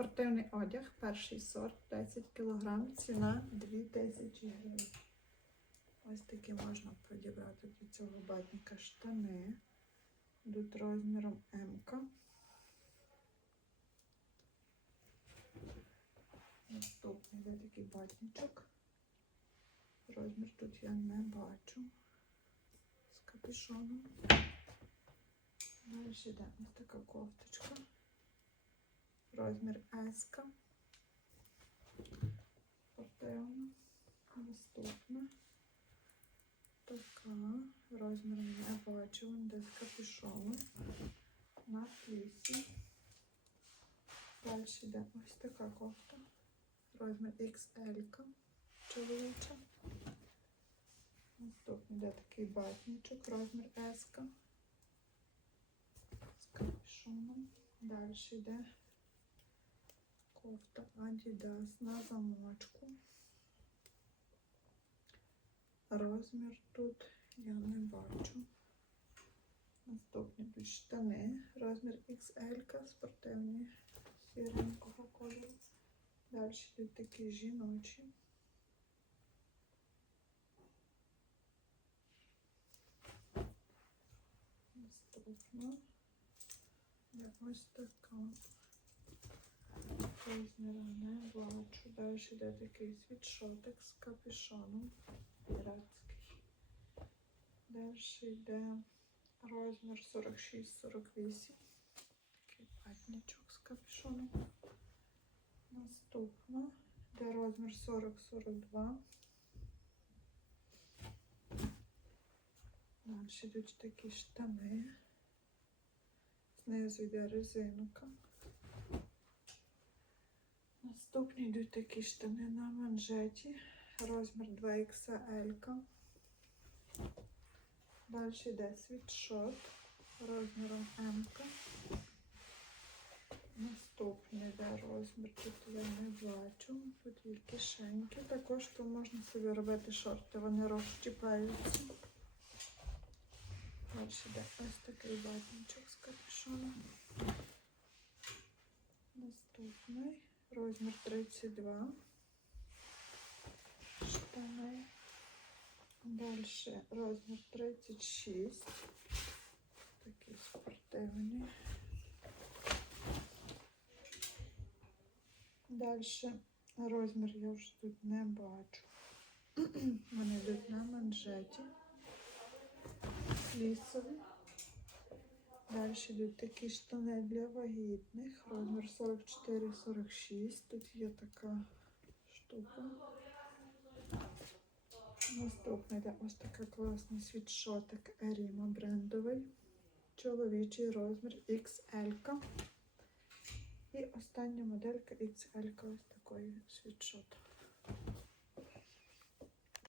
Спортивний одяг, перший сорт, 10 кг, ціна 2000 гривень. Ось такі можна підібрати до цього батника штани. Йдуть розміром М. Наступний йде такий батничок. Розмір тут я не бачу. З капюшоном. Далі йде ось така кофточка. Розмір S. Спортивна. Наступна. Така. Розмір не бачу. З капюшоном. На флісі. Далі йде ось така кофта. Розмір XL. Чоловіча. Наступний йде такий батничок, розмір S. З капюшоном. Далі йде кофта Adidas на замочку. Розмір тут я не бачу. Наступні тут штани. Розмір XL, спортивні сіренького кольору. Далі йдуть такі жіночі. Я ось така. Розміру не бачу. Далі йде такий світшотик з капюшоном. Піратський. Далі йде розмір 46-48. Такий патничок з капюшоном. Наступно йде розмір 40-42. Далі йдуть такі штани. Знизу йде резинка. Наступні йдуть такі штани на манжеті. Розмір 2XL. Далі йде світшот розміром М. Наступний йде розмір, тут я не бачу. Тут є кишеньки. Також тут можна собі робити шорти, вони розчіпаються. Далі йде ось такий батничок з капюшоном. Наступний розмір 32. Штани. Далі розмір 36. Такі спортивні. Далі розмір я вже тут не бачу. Вони йдуть на манжеті. Лісові. Далі йдуть такі штани для вагітних. Розмір 44-46. Тут є така штука. Наступний йде ось такий класний світшотик Еріма брендовий. Чоловічий розмір XL. І остання моделька XL ось такої світшот.